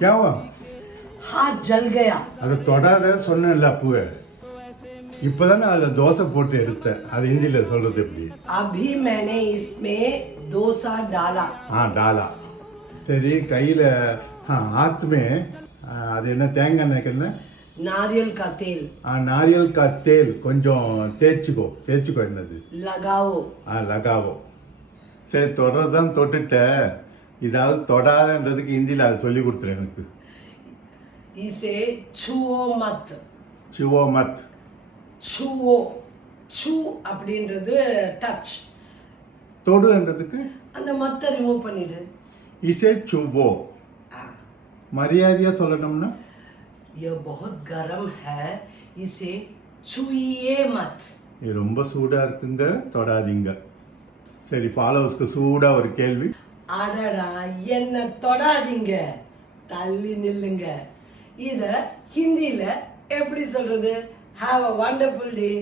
क्या हुआ? हाथ जल गया. அதை தொடாத சொன்னேன்ல அப்பவே. இப்பதானே அதுல தோசை போட்டு எடுத்தேன். அது ஹிந்தில சொல்றது எப்படி? अभी मैंने इसमें डोसा डाला. டாலா. சரி கையில हाथ में அது என்ன தேங்காய் எண்ணெய்க்கல்ல? नारियल का तेल நாரியல் கா தேல் கொஞ்சம் தேய்ச்சிக்கோ என்னது? लगाओ. லகாவோ. சரி தொடர்தான் தொட்டுட்ட. இதாவது தொடாதன்றதுக்கு ஹிந்தியில் அது சொல்லி கொடுத்துரு எனக்கு. इसे छुओ मत. சிவோ மத். छुओ. छू அப்படின்றது டச். தொடுன்றதுக்கு அந்த மத்த ரிமூவ் பண்ணிடு. இசே சுவோ. மரியாதையா சொல்லணும்னா ये बहुत गर्म है, इसे छुइए मत. இது ரொம்ப சூடா இருக்குங்க, தொடாதீங்க. சரி ஃபாலோவர்ஸ்க்கு சூடா ஒரு கேள்வி. அடடா என்ன தொடாதீங்க, தள்ளி நில்லுங்க. இத ஹிந்தில எப்படி சொல்றது? Have a wonderful day.